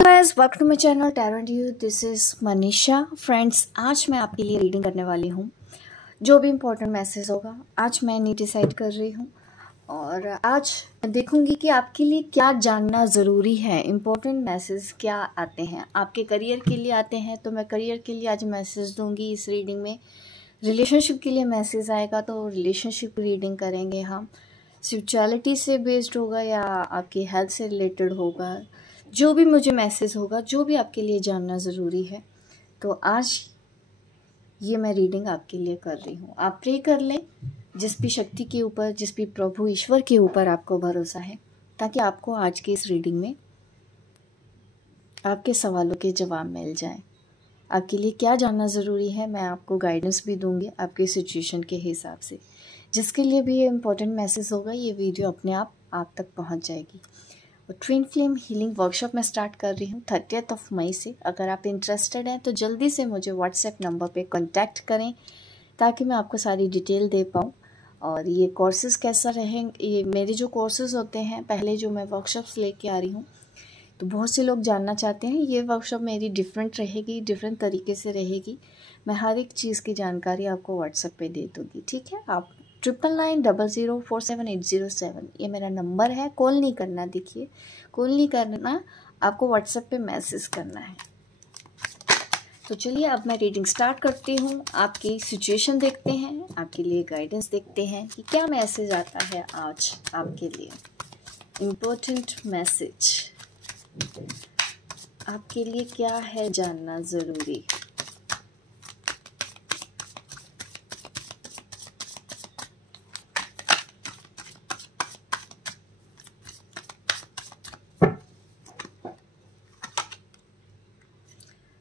Guys, welcome to my channel tarot and you. This is Manisha. Friends, आज मैं आपके लिए रीडिंग करने वाली हूँ। जो भी इम्पोर्टेंट मैसेज होगा आज मैं नहीं डिसाइड कर रही हूँ, और आज मैं देखूँगी कि आपके लिए क्या जानना ज़रूरी है। इम्पोर्टेंट मैसेज क्या आते हैं, आपके करियर के लिए आते हैं तो मैं करियर के लिए आज मैसेज दूँगी इस रीडिंग में। रिलेशनशिप के लिए मैसेज आएगा तो रिलेशनशिप रीडिंग करेंगे हम। स्पिरिचुअलिटी से बेस्ड होगा या आपकी हेल्थ से रिलेटेड होगा, जो भी मुझे मैसेज होगा, जो भी आपके लिए जानना ज़रूरी है, तो आज ये मैं रीडिंग आपके लिए कर रही हूँ। आप प्रे कर लें जिस भी शक्ति के ऊपर, जिस भी प्रभु ईश्वर के ऊपर आपको भरोसा है, ताकि आपको आज की इस रीडिंग में आपके सवालों के जवाब मिल जाए। आपके लिए क्या जानना ज़रूरी है, मैं आपको गाइडेंस भी दूंगी आपके सिचुएशन के हिसाब से। जिसके लिए भी ये इम्पोर्टेंट मैसेज होगा, ये वीडियो अपने आप तक पहुँच जाएगी। और ट्विन फ्लेम हीलिंग वर्कशॉप में स्टार्ट कर रही हूँ 30 मई से। अगर आप इंटरेस्टेड हैं तो जल्दी से मुझे व्हाट्सएप नंबर पे कांटेक्ट करें, ताकि मैं आपको सारी डिटेल दे पाऊँ। और ये कोर्सेज कैसा रहेंगे, ये मेरे जो कोर्सेज होते हैं, पहले जो मैं वर्कशॉप्स लेके आ रही हूँ, तो बहुत से लोग जानना चाहते हैं। ये वर्कशॉप मेरी डिफरेंट रहेगी, डिफरेंट तरीके से रहेगी। मैं हर एक चीज़ की जानकारी आपको व्हाट्सएप पे दे दूँगी, ठीक है। आप 9990047807 ये मेरा नंबर है। कॉल नहीं करना, देखिए कॉल नहीं करना, आपको व्हाट्सएप पे मैसेज करना है। तो चलिए अब मैं रीडिंग स्टार्ट करती हूँ। आपकी सिचुएशन देखते हैं, आपके लिए गाइडेंस देखते हैं कि क्या मैसेज आता है आज आपके लिए। इम्पोर्टेंट मैसेज आपके लिए क्या है जानना ज़रूरी।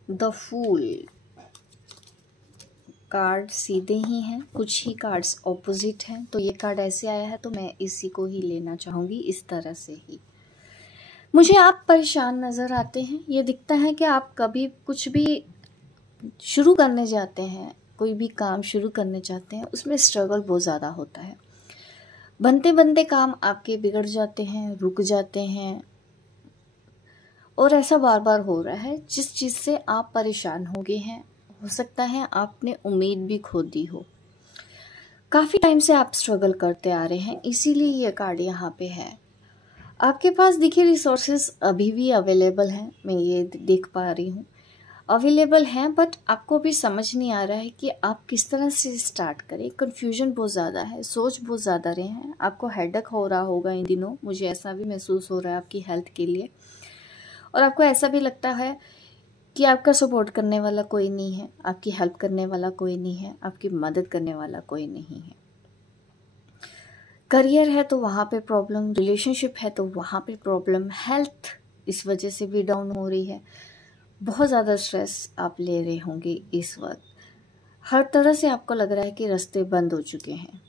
द फूल कार्ड सीधे ही हैं, कुछ ही कार्ड्स ऑपोजिट हैं, तो ये कार्ड ऐसे आया है तो मैं इसी को ही लेना चाहूँगी। इस तरह से ही मुझे आप परेशान नज़र आते हैं। ये दिखता है कि आप कभी कुछ भी शुरू करने जाते हैं, कोई भी काम शुरू करने चाहते हैं, उसमें स्ट्रगल बहुत ज़्यादा होता है। बनते बनते काम आपके बिगड़ जाते हैं, रुक जाते हैं, और ऐसा बार बार हो रहा है। जिस चीज़ से आप परेशान हो गए हैं, हो सकता है आपने उम्मीद भी खो दी हो। काफ़ी टाइम से आप स्ट्रगल करते आ रहे हैं, इसीलिए ये कार्ड यहाँ पे है। आपके पास देखिए रिसोर्सेज अभी भी अवेलेबल हैं, मैं ये देख पा रही हूँ अवेलेबल हैं, बट आपको भी समझ नहीं आ रहा है कि आप किस तरह से स्टार्ट करें। कन्फ्यूजन बहुत ज़्यादा है, सोच बहुत ज़्यादा रहे हैं, आपको हेडेक हो रहा होगा इन दिनों, मुझे ऐसा भी महसूस हो रहा है आपकी हेल्थ के लिए। और आपको ऐसा भी लगता है कि आपका सपोर्ट करने वाला कोई नहीं है, आपकी हेल्प करने वाला कोई नहीं है, आपकी मदद करने वाला कोई नहीं है। करियर है तो वहाँ पे प्रॉब्लम, रिलेशनशिप है तो वहाँ पे प्रॉब्लम, हेल्थ इस वजह से भी डाउन हो रही है। बहुत ज़्यादा स्ट्रेस आप ले रहे होंगे इस वक्त। हर तरह से आपको लग रहा है कि रास्ते बंद हो चुके हैं।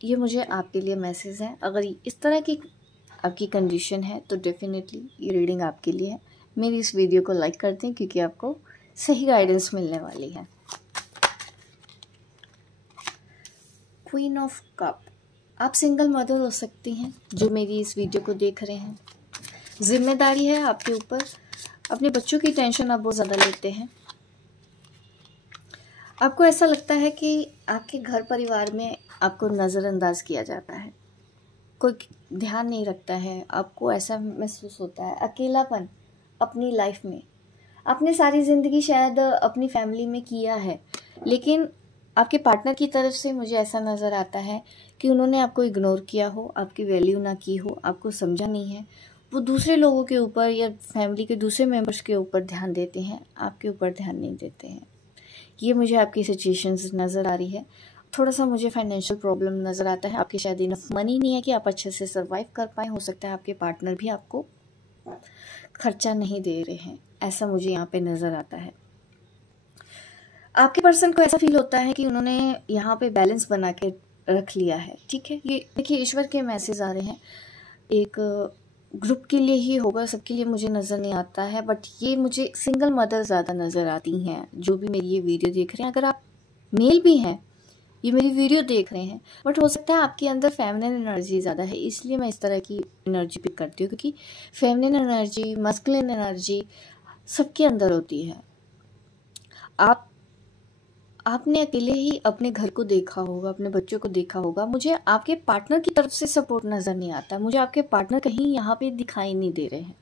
ये मुझे आपके लिए मैसेज है। अगर इस तरह की आपकी कंडीशन है तो डेफिनेटली ये रीडिंग आपके लिए है। मेरी इस वीडियो को लाइक कर दें, क्योंकि आपको सही गाइडेंस मिलने वाली है। क्वीन ऑफ कप, आप सिंगल मदर हो सकती हैं जो मेरी इस वीडियो को देख रहे हैं। जिम्मेदारी है आपके ऊपर, अपने बच्चों की टेंशन आप बहुत ज़्यादा लेते हैं। आपको ऐसा लगता है कि आपके घर परिवार में आपको नज़रअंदाज किया जाता है, कोई ध्यान नहीं रखता है। आपको ऐसा महसूस होता है अकेलापन अपनी लाइफ में। आपने सारी ज़िंदगी शायद अपनी फैमिली में किया है, लेकिन आपके पार्टनर की तरफ से मुझे ऐसा नज़र आता है कि उन्होंने आपको इग्नोर किया हो, आपकी वैल्यू ना की हो, आपको समझा नहीं है। वो दूसरे लोगों के ऊपर या फैमिली के दूसरे मेंबर्स के ऊपर ध्यान देते हैं, आपके ऊपर ध्यान नहीं देते हैं। ये मुझे आपकी सिचुएशंस नज़र आ रही है। थोड़ा सा मुझे फाइनेंशियल प्रॉब्लम नज़र आता है, आपके शायद इनफ मनी नहीं है कि आप अच्छे से सर्वाइव कर पाएँ। हो सकता है आपके पार्टनर भी आपको खर्चा नहीं दे रहे हैं, ऐसा मुझे यहाँ पे नज़र आता है। आपके पर्सन को ऐसा फील होता है कि उन्होंने यहाँ पे बैलेंस बना के रख लिया है, ठीक है। ये देखिए ईश्वर के मैसेज आ रहे हैं, एक ग्रुप के लिए ही होगा, सबके लिए मुझे नज़र नहीं आता है, बट ये मुझे सिंगल मदर ज़्यादा नज़र आती हैं जो भी मेरी ये वीडियो देख रहे हैं। अगर आप मेल भी हैं, ये मेरी वीडियो देख रहे हैं, बट हो सकता है आपके अंदर फेमिनिन एनर्जी ज़्यादा है, इसलिए मैं इस तरह की एनर्जी पिक करती हूँ। क्योंकि फेमिनिन एनर्जी, मस्कुलिन एनर्जी सबके अंदर होती है। आपने अकेले ही अपने घर को देखा होगा, अपने बच्चों को देखा होगा। मुझे आपके पार्टनर की तरफ से सपोर्ट नज़र नहीं आता, मुझे आपके पार्टनर कहीं यहाँ पे दिखाई नहीं दे रहे हैं।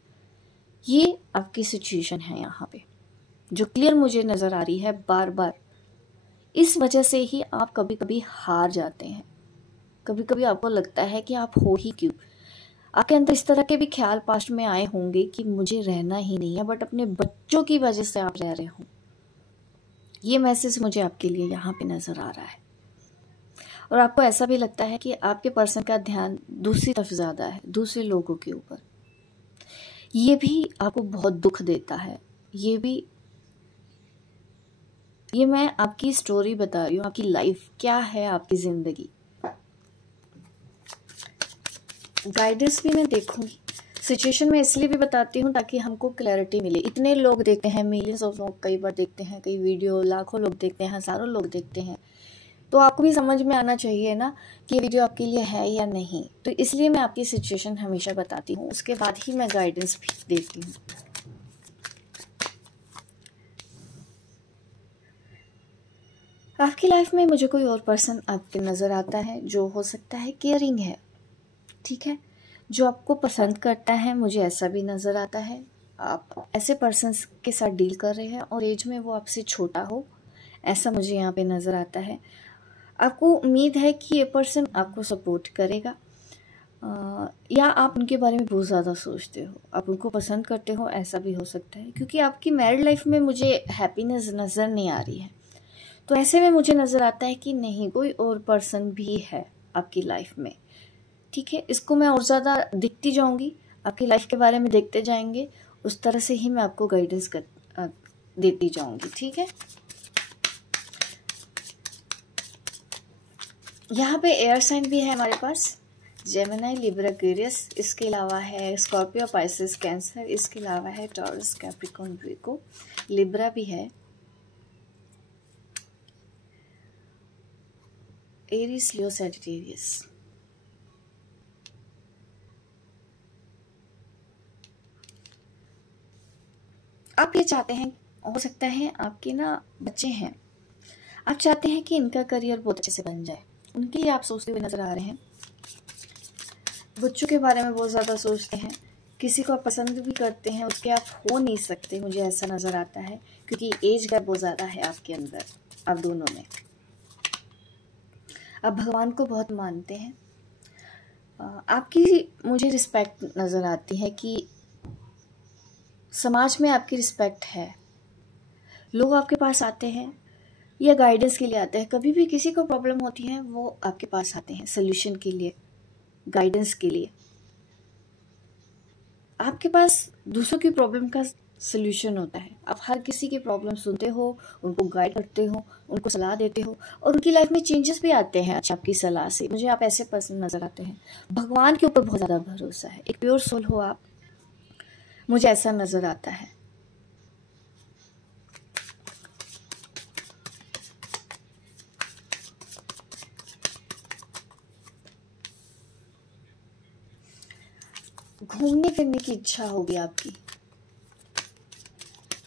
ये आपकी सिचुएशन है यहाँ पे जो क्लियर मुझे नज़र आ रही है बार बार। इस वजह से ही आप कभी कभी हार जाते हैं, कभी कभी आपको लगता है कि आप हो ही क्यों। आपके अंदर इस तरह के भी ख्याल पास्ट में आए होंगे कि मुझे रहना ही नहीं है, बट अपने बच्चों की वजह से आप रह रहे हो। ये मैसेज मुझे आपके लिए यहाँ पे नज़र आ रहा है। और आपको ऐसा भी लगता है कि आपके पर्सन का ध्यान दूसरी तरफ ज़्यादा है, दूसरे लोगों के ऊपर। ये भी आपको बहुत दुख देता है। ये मैं आपकी स्टोरी बता रही हूँ, आपकी लाइफ क्या है, आपकी ज़िंदगी। गाइडेंस भी मैं देखूंगी, सिचुएशन में इसलिए भी बताती हूँ ताकि हमको क्लैरिटी मिले। इतने लोग देखते हैं, मिलियंस ऑफ लोग कई बार देखते हैं, कई वीडियो लाखों लोग देखते हैं, हज़ारों लोग देखते हैं, तो आपको भी समझ में आना चाहिए ना कि ये वीडियो आपके लिए है या नहीं। तो इसलिए मैं आपकी सिचुएशन हमेशा बताती हूँ, उसके बाद ही मैं गाइडेंस भी देती हूँ। आपकी लाइफ में मुझे कोई और पर्सन आपके नज़र आता है जो हो सकता है केयरिंग है, ठीक है, जो आपको पसंद करता है। मुझे ऐसा भी नज़र आता है आप ऐसे पर्सन्स के साथ डील कर रहे हैं और एज में वो आपसे छोटा हो, ऐसा मुझे यहाँ पे नज़र आता है। आपको उम्मीद है कि ये पर्सन आपको सपोर्ट करेगा, या आप उनके बारे में बहुत ज़्यादा सोचते हो, आप उनको पसंद करते हो, ऐसा भी हो सकता है। क्योंकि आपकी मैरिड लाइफ में मुझे हैप्पीनेस नज़र नहीं आ रही है, तो ऐसे में मुझे नज़र आता है कि नहीं, कोई और पर्सन भी है आपकी लाइफ में, ठीक है। इसको मैं और ज़्यादा दिखती जाऊंगी, आपकी लाइफ के बारे में देखते जाएंगे, उस तरह से ही मैं आपको गाइडेंस देती जाऊंगी, ठीक है। यहाँ पे एयर साइन भी है हमारे पास, जेमिनी, लिब्रा, एक्वेरियस, इसके अलावा है स्कॉर्पियो, पाइसेस, कैंसर, इसके अलावा है टॉरस, कैप्रिकॉर्न, वर्गो, लिब्रा भी है, एरीज, लियो, सैजिटेरियस। आप ये चाहते हैं, हो सकता है आपके ना बच्चे हैं, आप चाहते हैं कि इनका करियर बहुत अच्छे से बन जाए, उनके लिए आप सोचते हुए नजर आ रहे हैं। बच्चों के बारे में बहुत ज़्यादा सोचते हैं, किसी को आप पसंद भी करते हैं, उसके आप हो नहीं सकते, मुझे ऐसा नज़र आता है, क्योंकि एज गैप बहुत ज़्यादा है आपके अंदर, आप दोनों में। आप भगवान को बहुत मानते हैं, आपकी मुझे रिस्पेक्ट नज़र आती है कि समाज में आपकी रिस्पेक्ट है। लोग आपके पास आते हैं या गाइडेंस के लिए आते हैं, कभी भी किसी को प्रॉब्लम होती है वो आपके पास आते हैं सोल्यूशन के लिए, गाइडेंस के लिए। आपके पास दूसरों की प्रॉब्लम का सोल्यूशन होता है, आप हर किसी की प्रॉब्लम सुनते हो, उनको गाइड करते हो, उनको सलाह देते हो, और उनकी लाइफ में चेंजेस भी आते हैं अच्छा आपकी सलाह से। मुझे आप ऐसे पर्सन नज़र आते हैं, भगवान के ऊपर बहुत ज़्यादा भरोसा है, एक प्योर सोल हो आप, मुझे ऐसा नज़र आता है। घूमने फिरने की इच्छा होगी आपकी,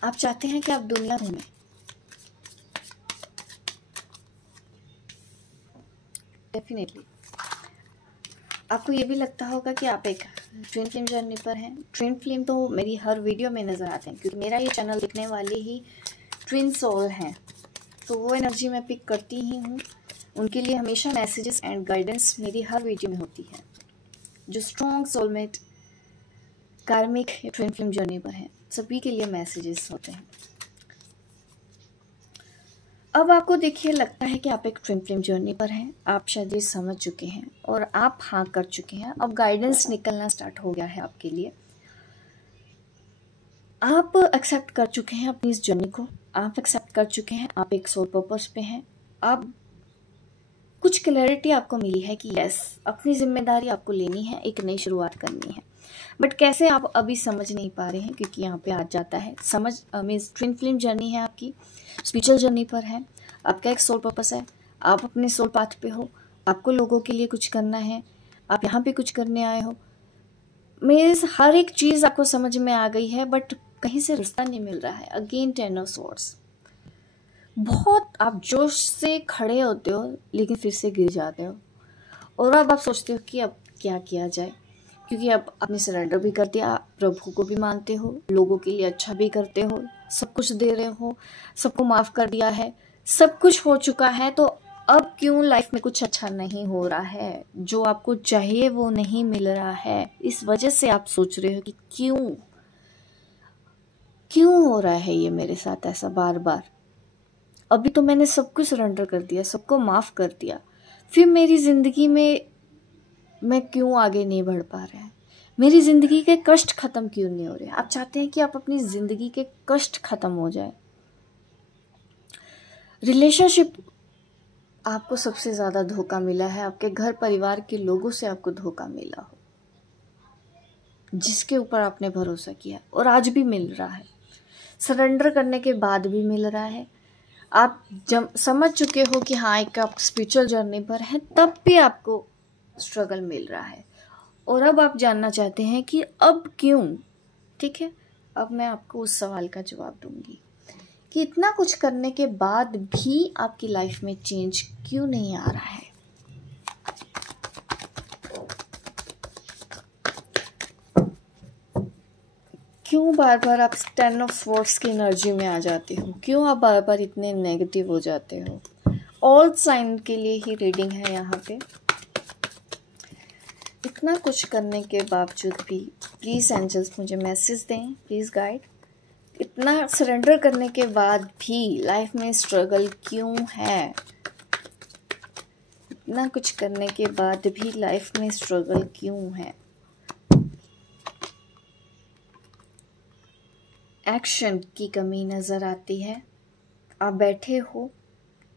आप चाहते हैं कि आप दुनिया घूमें। डेफिनेटली आपको ये भी लगता होगा कि आप एक ट्विन फ्लेम जर्नी पर हैं। ट्विन फ्लेम तो मेरी हर वीडियो में नज़र आते हैं, क्योंकि मेरा ये चैनल देखने वाले ही ट्विन सोल हैं, तो वो एनर्जी मैं पिक करती ही हूँ। उनके लिए हमेशा मैसेजेस एंड गाइडेंस मेरी हर वीडियो में होती है। जो स्ट्रॉन्ग सोलमेट, कार्मिक ट्विन फ्लेम जर्नी पर हैं, सभी के लिए मैसेजेस होते हैं। अब आपको देखिए लगता है कि आप एक ट्विन फ्लेम जर्नी पर हैं, आप शायद ये समझ चुके हैं और आप हाँ कर चुके हैं। अब गाइडेंस निकलना स्टार्ट हो गया है आपके लिए, आप एक्सेप्ट कर चुके हैं अपनी इस जर्नी को, आप एक्सेप्ट कर चुके हैं आप एक सोल पर्पस पे हैं। आप कुछ क्लैरिटी आपको मिली है कि यस, अपनी जिम्मेदारी आपको लेनी है, एक नई शुरुआत करनी है, बट कैसे आप अभी समझ नहीं पा रहे हैं, क्योंकि यहाँ पे आ जाता है समझ। मीन्स ट्विन फ्लेम जर्नी है आपकी, स्पिरिचुअल जर्नी पर है, आपका एक सोल पर्पस है, आप अपने सोल पाथ पे हो, आपको लोगों के लिए कुछ करना है, आप यहाँ पे कुछ करने आए हो। मीन्स हर एक चीज़ आपको समझ में आ गई है, बट कहीं से रिश्ता नहीं मिल रहा है। अगेन 10 ऑफ स्वॉर्ड्स, बहुत आप जोश से खड़े होते हो लेकिन फिर से गिर जाते हो, और अब आप सोचते हो कि अब क्या किया जाए, क्योंकि अब आपने सरेंडर भी कर दिया, प्रभु को भी मानते हो, लोगों के लिए अच्छा भी करते हो, सब कुछ दे रहे हो, सबको माफ कर दिया है, सब कुछ हो चुका है, तो अब क्यों लाइफ में कुछ अच्छा नहीं हो रहा है, जो आपको चाहिए वो नहीं मिल रहा है। इस वजह से आप सोच रहे हो कि क्यों हो रहा है ये मेरे साथ ऐसा बार बार। अभी तो मैंने सब कुछ सरेंडर कर दिया, सबको माफ कर दिया, फिर मेरी जिंदगी में मैं क्यों आगे नहीं बढ़ पा रहा है, मेरी जिंदगी के कष्ट खत्म क्यों नहीं हो रहे। आप चाहते हैं कि आप अपनी जिंदगी के कष्ट खत्म हो जाए। रिलेशनशिप आपको सबसे ज्यादा धोखा मिला है, आपके घर परिवार के लोगों से आपको धोखा मिला हो, जिसके ऊपर आपने भरोसा किया और आज भी मिल रहा है, सरेंडर करने के बाद भी मिल रहा है। आप जब समझ चुके हो कि हाँ एक आप स्पिरिचुअल जर्नी पर हैं, तब भी आपको स्ट्रगल मिल रहा है, और अब आप जानना चाहते हैं कि अब क्यों। ठीक है, अब मैं आपको उस सवाल का जवाब दूंगी कि इतना कुछ करने के बाद भी आपकी लाइफ में चेंज क्यों नहीं आ रहा है। क्यों बार बार आप 10 ऑफ स्वॉर्ड्स की एनर्जी में आ जाते हो, क्यों आप बार बार इतने नेगेटिव हो जाते हो। ऑल साइन के लिए ही रीडिंग है यहाँ पे। इतना कुछ करने के बावजूद भी प्लीज़ एंजल्स मुझे मैसेज दें, प्लीज़ गाइड। इतना सरेंडर करने के बाद भी लाइफ में स्ट्रगल क्यों है, इतना कुछ करने के बाद भी लाइफ में स्ट्रगल क्यों है। एक्शन की कमी नज़र आती है। आप बैठे हो,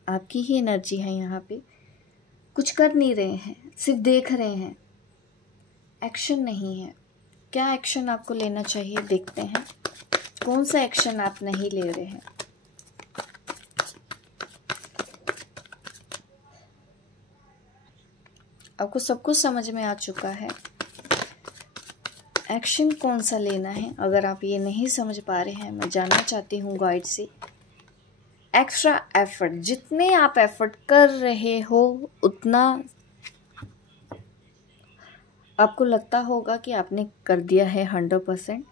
आपकी ही एनर्जी है यहाँ पे, कुछ कर नहीं रहे हैं, सिर्फ देख रहे हैं, एक्शन नहीं है। क्या एक्शन आपको लेना चाहिए, देखते हैं कौन सा एक्शन आप नहीं ले रहे हैं। आपको सब कुछ समझ में आ चुका है, एक्शन कौन सा लेना है। अगर आप ये नहीं समझ पा रहे हैं, मैं जानना चाहती हूँ गाइड से, एक्स्ट्रा एफर्ट, जितने आप एफर्ट कर रहे हो उतना आपको लगता होगा कि आपने कर दिया है 100%,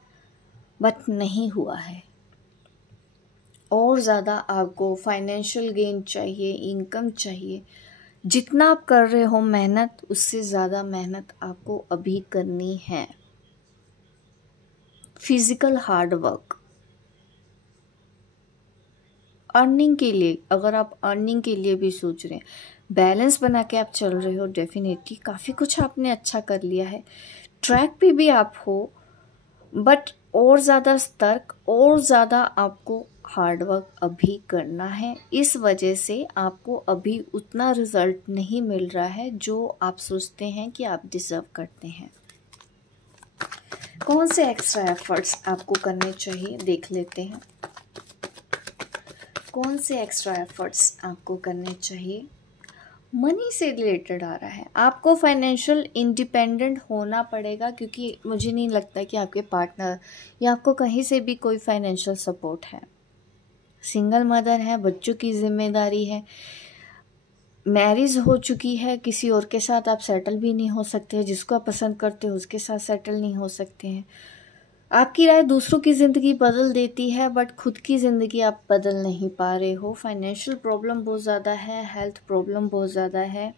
बट नहीं हुआ है। और ज़्यादा आपको फाइनेंशियल गेन चाहिए, इनकम चाहिए। जितना आप कर रहे हो मेहनत, उससे ज़्यादा मेहनत आपको अभी करनी है। फिजिकल हार्ड वर्क, अर्निंग के लिए, अगर आप अर्निंग के लिए भी सोच रहे हैं, बैलेंस बना के आप चल रहे हो, डेफिनेटली काफ़ी कुछ आपने अच्छा कर लिया है, ट्रैक पे भी आप हो, बट और ज़्यादा सतर्क और ज़्यादा आपको हार्ड वर्क अभी करना है। इस वजह से आपको अभी उतना रिजल्ट नहीं मिल रहा है जो आप सोचते हैं कि आप डिजर्व करते हैं। कौन से एक्स्ट्रा एफर्ट्स आपको करने चाहिए, देख लेते हैं कौन से एक्स्ट्रा एफर्ट्स आपको करने चाहिए। मनी से रिलेटेड आ रहा है, आपको फाइनेंशियल इंडिपेंडेंट होना पड़ेगा, क्योंकि मुझे नहीं लगता कि आपके पार्टनर या आपको कहीं से भी कोई फाइनेंशियल सपोर्ट है। सिंगल मदर है, बच्चों की जिम्मेदारी है, मैरिज हो चुकी है, किसी और के साथ आप सेटल भी नहीं हो सकते, जिसको आप पसंद करते हो उसके साथ सेटल नहीं हो सकते हैं। आपकी राय दूसरों की ज़िंदगी बदल देती है, बट खुद की ज़िंदगी आप बदल नहीं पा रहे हो। फाइनेंशियल प्रॉब्लम बहुत ज़्यादा है, हेल्थ प्रॉब्लम बहुत ज़्यादा है।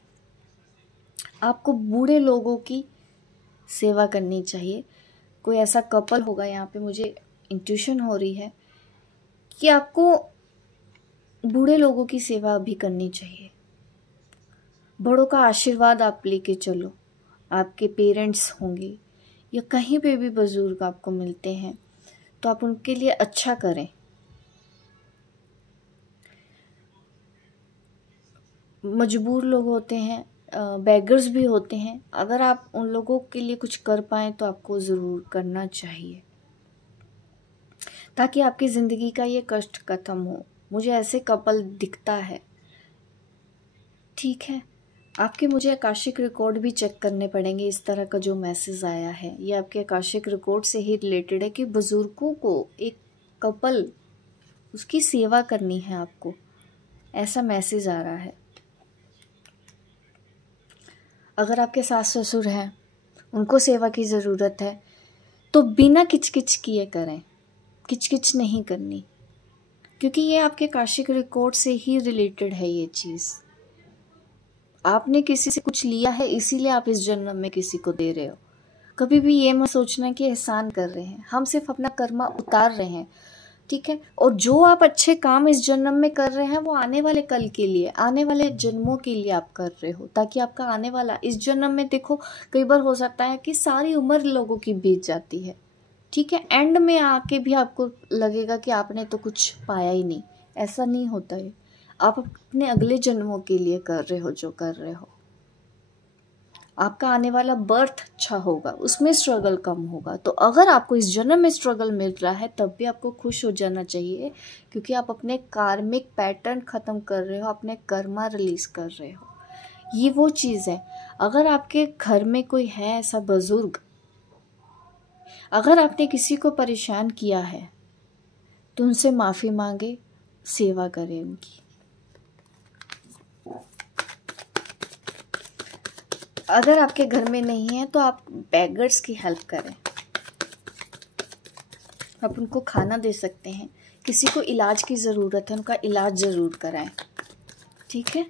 आपको बूढ़े लोगों की सेवा करनी चाहिए। कोई ऐसा कपल होगा, यहाँ पे मुझे इंट्यूशन हो रही है कि आपको बूढ़े लोगों की सेवा भी करनी चाहिए। बड़ों का आशीर्वाद आप लेके चलो, आपके पेरेंट्स होंगे या कहीं पे भी बुजुर्ग आपको मिलते हैं तो आप उनके लिए अच्छा करें। मजबूर लोग होते हैं, बेगर्स भी होते हैं, अगर आप उन लोगों के लिए कुछ कर पाएँ तो आपको ज़रूर करना चाहिए, ताकि आपकी ज़िंदगी का ये कष्ट खत्म हो। मुझे ऐसे कपल दिखता है, ठीक है। आपके मुझे आकाशिक रिकॉर्ड भी चेक करने पड़ेंगे। इस तरह का जो मैसेज आया है ये आपके आकाशिक रिकॉर्ड से ही रिलेटेड है कि बुजुर्गों को एक कपल उसकी सेवा करनी है आपको, ऐसा मैसेज आ रहा है। अगर आपके सास ससुर हैं, उनको सेवा की ज़रूरत है तो बिना किचकिच किए करें, किचकिच नहीं करनी, क्योंकि ये आपके आकाशिक रिकॉर्ड से ही रिलेटेड है। ये चीज़ आपने किसी से कुछ लिया है, इसीलिए आप इस जन्म में किसी को दे रहे हो। कभी भी ये मत सोचना कि एहसान कर रहे हैं, हम सिर्फ अपना कर्मा उतार रहे हैं, ठीक है। और जो आप अच्छे काम इस जन्म में कर रहे हैं वो आने वाले कल के लिए, आने वाले जन्मों के लिए आप कर रहे हो, ताकि आपका आने वाला इस जन्म में, देखो कई बार हो सकता है कि सारी उम्र लोगों की बीत जाती है, ठीक है, एंड में आके भी आपको लगेगा कि आपने तो कुछ पाया ही नहीं। ऐसा नहीं होता है। आप अपने अगले जन्मों के लिए कर रहे हो जो कर रहे हो। आपका आने वाला बर्थ अच्छा होगा, उसमें स्ट्रगल कम होगा। तो अगर आपको इस जन्म में स्ट्रगल मिल रहा है तब भी आपको खुश हो जाना चाहिए, क्योंकि आप अपने कार्मिक पैटर्न ख़त्म कर रहे हो, अपने कर्मा रिलीज कर रहे हो। ये वो चीज़ है। अगर आपके घर में कोई है ऐसा बुजुर्ग, अगर आपने किसी को परेशान किया है तो उनसे माफ़ी मांगे, सेवा करें उनकी। अगर आपके घर में नहीं है तो आप बेगर्स की हेल्प करें, आप उनको खाना दे सकते हैं। किसी को इलाज की ज़रूरत है, उनका इलाज ज़रूर कराएं, ठीक है।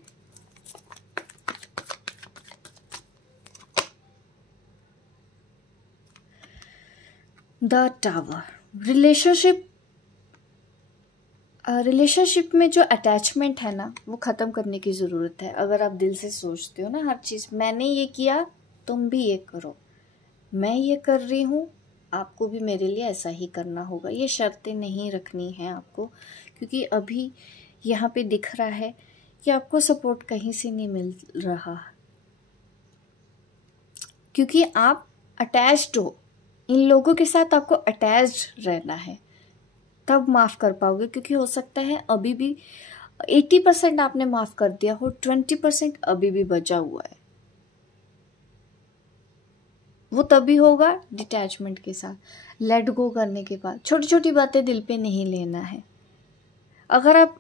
द टावर, रिलेशनशिप में जो अटैचमेंट है ना, वो ख़त्म करने की ज़रूरत है। अगर आप दिल से सोचते हो ना हर चीज़, मैंने ये किया तुम भी ये करो, मैं ये कर रही हूँ आपको भी मेरे लिए ऐसा ही करना होगा, ये शर्तें नहीं रखनी है आपको। क्योंकि अभी यहाँ पे दिख रहा है कि आपको सपोर्ट कहीं से नहीं मिल रहा, क्योंकि आप अटैच्ड हो। इन लोगों के साथ आपको अटैच्ड रहना है, तब माफ़ कर पाओगे। क्योंकि हो सकता है अभी भी 80% आपने माफ़ कर दिया हो, 20% अभी भी बचा हुआ है। वो तभी होगा डिटैचमेंट के साथ, लेट गो करने के बाद। छोटी छोटी बातें दिल पे नहीं लेना है। अगर आप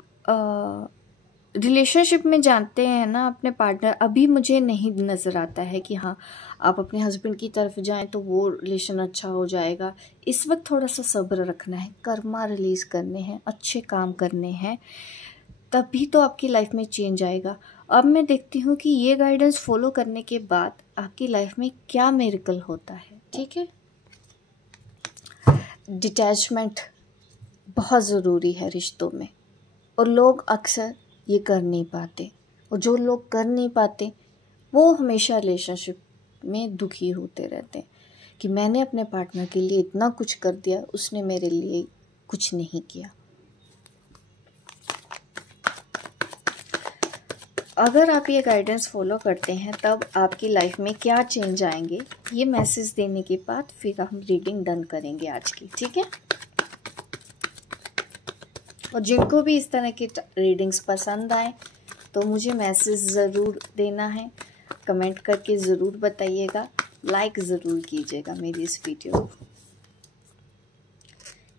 रिलेशनशिप में जानते हैं ना अपने पार्टनर, अभी मुझे नहीं नज़र आता है कि हाँ आप अपने हस्बैंड की तरफ जाएं तो वो रिलेशन अच्छा हो जाएगा। इस वक्त थोड़ा सा सब्र रखना है, कर्मा रिलीज़ करने हैं, अच्छे काम करने हैं, तभी तो आपकी लाइफ में चेंज आएगा। अब मैं देखती हूँ कि ये गाइडेंस फॉलो करने के बाद आपकी लाइफ में क्या मिरेकल होता है, ठीक है। डिटैचमेंट बहुत ज़रूरी है रिश्तों में, और लोग अक्सर ये कर नहीं पाते, और जो लोग कर नहीं पाते वो हमेशा रिलेशनशिप में दुखी होते रहते हैं कि मैंने अपने पार्टनर के लिए इतना कुछ कर दिया, उसने मेरे लिए कुछ नहीं किया। अगर आप ये गाइडेंस फॉलो करते हैं तब आपकी लाइफ में क्या चेंज आएंगे, ये मैसेज देने के बाद फिर हम रीडिंग डन करेंगे आज की, ठीक है। और जिनको भी इस तरह की रीडिंग्स पसंद आए तो मुझे मैसेज ज़रूर देना है, कमेंट करके ज़रूर बताइएगा, लाइक ज़रूर कीजिएगा मेरी इस वीडियो को।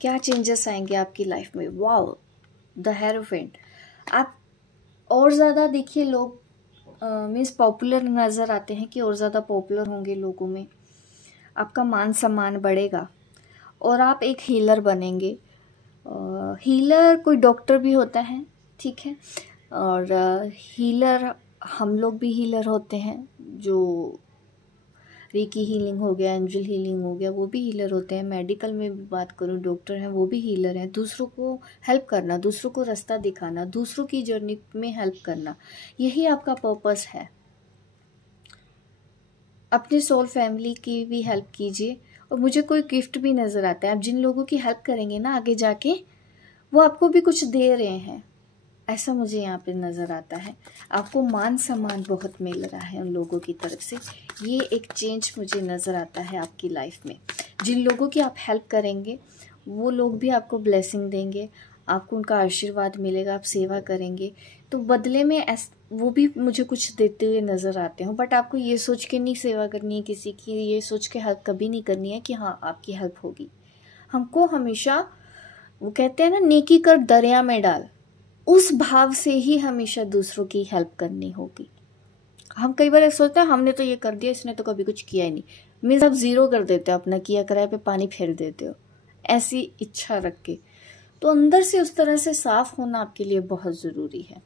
क्या चेंजेस आएंगे आपकी लाइफ में। Wow, the hierophant. आप और ज़्यादा देखिए, लोग मीन्स पॉपुलर नज़र आते हैं कि और ज़्यादा पॉपुलर होंगे लोगों में, आपका मान सम्मान बढ़ेगा और आप एक हीलर बनेंगे। हीलर कोई डॉक्टर भी होता है, ठीक है, और हीलर हम लोग भी हीलर होते हैं। जो रेकी हीलिंग हो गया, एंजल हीलिंग हो गया, वो भी हीलर होते हैं। मेडिकल में भी बात करूँ, डॉक्टर हैं वो भी हीलर हैं। दूसरों को हेल्प करना, दूसरों को रास्ता दिखाना, दूसरों की जर्नी में हेल्प करना, यही आपका पर्पस है। अपने सोल फैमिली की भी हेल्प कीजिए। और मुझे कोई गिफ्ट भी नज़र आता है, आप जिन लोगों की हेल्प करेंगे ना आगे जाके, वो आपको भी कुछ दे रहे हैं, ऐसा मुझे यहाँ पे नज़र आता है। आपको मान सम्मान बहुत मिल रहा है उन लोगों की तरफ से, ये एक चेंज मुझे नज़र आता है आपकी लाइफ में। जिन लोगों की आप हेल्प करेंगे वो लोग भी आपको ब्लेसिंग देंगे, आपको उनका आशीर्वाद मिलेगा। आप सेवा करेंगे तो बदले में वो भी मुझे कुछ देते हुए नज़र आते हो, बट आपको ये सोच के नहीं सेवा करनी है किसी की, ये सोच के हेल्प कभी नहीं करनी है कि हाँ आपकी हेल्प होगी। हमको हमेशा, वो कहते हैं ना, नेकी कर दरिया में डाल, उस भाव से ही हमेशा दूसरों की हेल्प करनी होगी। हम कई बार सोचते हैं हमने तो ये कर दिया, इसने तो कभी कुछ किया ही नहीं, मीन्स आप ज़ीरो कर देते हो, अपना किया कराए पे पानी फेर देते हो, ऐसी इच्छा रख के। तो अंदर से उस तरह से साफ होना आपके लिए बहुत ज़रूरी है।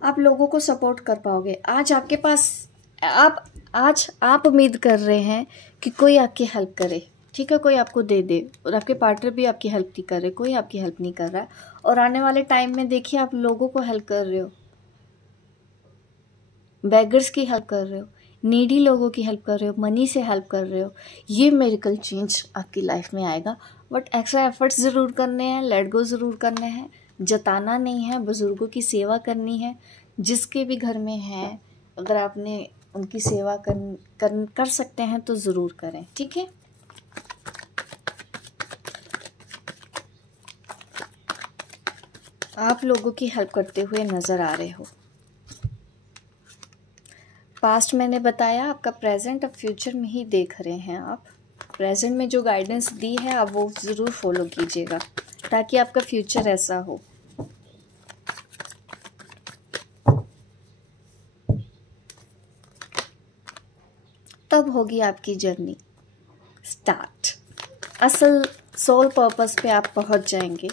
आप लोगों को सपोर्ट कर पाओगे। आज आपके पास आज आप उम्मीद कर रहे हैं कि कोई आपकी हेल्प करे, ठीक है, कोई आपको दे दे, और आपके पार्टनर भी आपकी हेल्प नहीं कर रहे, कोई आपकी हेल्प नहीं कर रहा है। और आने वाले टाइम में देखिए आप लोगों को हेल्प कर रहे हो, बेगर्स की हेल्प कर रहे हो, नीडी लोगों की हेल्प कर रहे हो, मनी से हेल्प कर रहे हो। ये मेरिकल चेंज आपकी लाइफ में आएगा, बट एक्स्ट्रा एफर्ट्स ज़रूर करने हैं, लेट गो ज़रूर करने हैं, जताना नहीं है, बुज़ुर्गों की सेवा करनी है। जिसके भी घर में है, अगर आपने उनकी सेवा कर सकते हैं तो ज़रूर करें, ठीक है। आप लोगों की हेल्प करते हुए नज़र आ रहे हो। पास्ट मैंने बताया, आपका प्रेजेंट अब फ्यूचर में ही देख रहे हैं आप। प्रेजेंट में जो गाइडेंस दी है आप वो ज़रूर फॉलो कीजिएगा, ताकि आपका फ्यूचर ऐसा हो। तब होगी आपकी जर्नी स्टार्ट। असल सोल पर्पस पे आप पहुंच जाएंगे।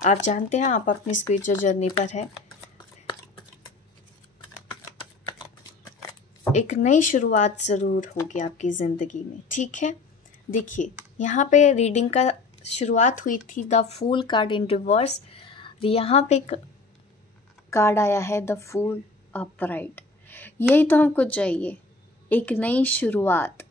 आप जानते हैं आप अपनी स्पिरिचुअल जर्नी पर है। एक नई शुरुआत ज़रूर होगी आपकी ज़िंदगी में, ठीक है। देखिए यहाँ पे रीडिंग का शुरुआत हुई थी the fool card in reverse, यहाँ पे कार्ड आया है द फूल अपराइट। यही तो हमको चाहिए, एक नई शुरुआत,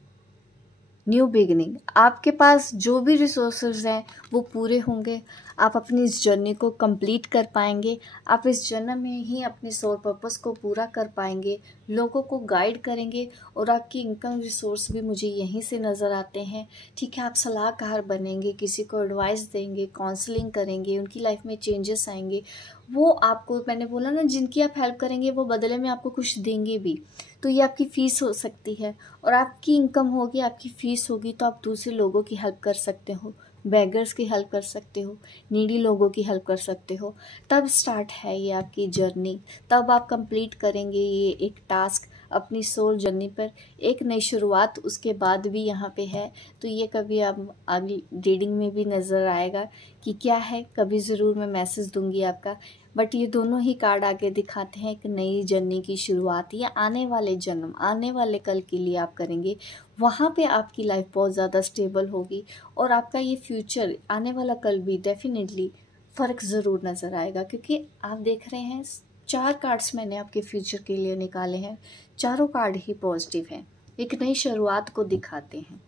न्यू बिगिनिंग। आपके पास जो भी रिसोर्सेज हैं वो पूरे होंगे, आप अपनी इस जर्नी को कंप्लीट कर पाएंगे, आप इस जन्म में ही अपने सोल पर्पस को पूरा कर पाएंगे, लोगों को गाइड करेंगे। और आपकी इनकम रिसोर्स भी मुझे यहीं से नज़र आते हैं, ठीक है। आप सलाहकार बनेंगे, किसी को एडवाइस देंगे, काउंसलिंग करेंगे, उनकी लाइफ में चेंजेस आएंगे। वो आपको, मैंने बोला ना, जिनकी आप हेल्प करेंगे वो बदले में आपको कुछ देंगे भी। तो ये आपकी फ़ीस हो सकती है, और आपकी इनकम होगी, आपकी फ़ीस होगी, तो आप दूसरे लोगों की हेल्प कर सकते हो, बेगर्स की हेल्प कर सकते हो, नीडी लोगों की हेल्प कर सकते हो। तब स्टार्ट है ये आपकी जर्नी, तब आप कंप्लीट करेंगे ये एक टास्क अपनी सोल जर्नी पर, एक नई शुरुआत उसके बाद भी यहाँ पे है। तो ये कभी आप अगली रीडिंग में भी नज़र आएगा कि क्या है, कभी ज़रूर मैं मैसेज दूंगी आपका। बट ये दोनों ही कार्ड आगे दिखाते हैं एक नई जर्नी की शुरुआत, या आने वाले जन्म, आने वाले कल के लिए आप करेंगे, वहाँ पे आपकी लाइफ बहुत ज़्यादा स्टेबल होगी, और आपका ये फ्यूचर, आने वाला कल भी डेफिनेटली फ़र्क ज़रूर नज़र आएगा। क्योंकि आप देख रहे हैं 4 कार्ड्स मैंने आपके फ्यूचर के लिए निकाले हैं, चारों कार्ड ही पॉजिटिव हैं, एक नई शुरुआत को दिखाते हैं।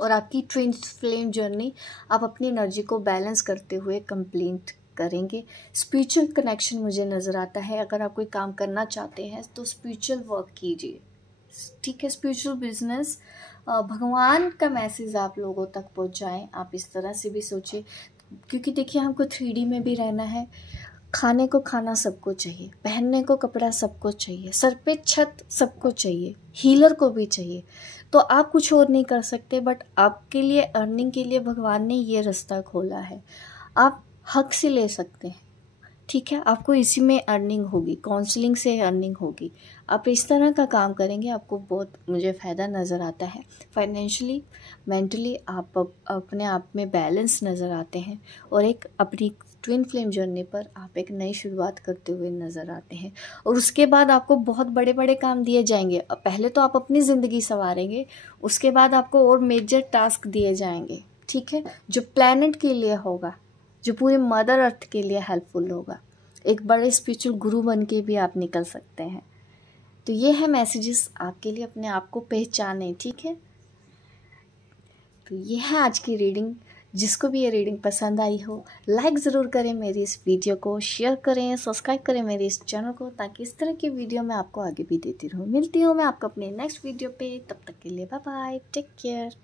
और आपकी ट्विन फ्लेम जर्नी आप अपनी एनर्जी को बैलेंस करते हुए कंप्लीट करेंगे। स्पिरिचुअल कनेक्शन मुझे नज़र आता है, अगर आप कोई काम करना चाहते हैं तो स्पिरिचुअल वर्क कीजिए, ठीक है। स्पिरिचुअल बिजनेस, भगवान का मैसेज आप लोगों तक पहुंचाएं, आप इस तरह से भी सोचिए। क्योंकि देखिए हमको 3D में भी रहना है, खाने को खाना सबको चाहिए, पहनने को कपड़ा सबको चाहिए, सर पे छत सबको चाहिए, हीलर को भी चाहिए। तो आप कुछ और नहीं कर सकते, बट आपके लिए अर्निंग के लिए भगवान ने ये रास्ता खोला है, आप हक से ले सकते हैं, ठीक है। आपको इसी में अर्निंग होगी, काउंसलिंग से अर्निंग होगी। आप इस तरह का काम करेंगे, आपको बहुत मुझे फ़ायदा नज़र आता है। फाइनेंशियली, मेंटली आप अपने आप में बैलेंस नज़र आते हैं, और एक अपनी ट्विन फ्लेम जर्नी पर आप एक नई शुरुआत करते हुए नज़र आते हैं। और उसके बाद आपको बहुत बड़े बड़े काम दिए जाएंगे। पहले तो आप अपनी ज़िंदगी संवारेंगे, उसके बाद आपको और मेजर टास्क दिए जाएंगे, ठीक है, जो प्लैनेट के लिए होगा, जो पूरे मदर अर्थ के लिए हेल्पफुल होगा। एक बड़े स्पिरिचुअल गुरु बन के भी आप निकल सकते हैं। तो ये है मैसेजेस आपके लिए, अपने आप को पहचानें, ठीक है। तो ये है आज की रीडिंग। जिसको भी ये रीडिंग पसंद आई हो, लाइक ज़रूर करें मेरी इस वीडियो को, शेयर करें, सब्सक्राइब करें मेरे इस चैनल को, ताकि इस तरह की वीडियो मैं आपको आगे भी देती रहूँ। मिलती हूँ मैं आपको अपने नेक्स्ट वीडियो पे, तब तक के लिए बाय बाय, टेक केयर।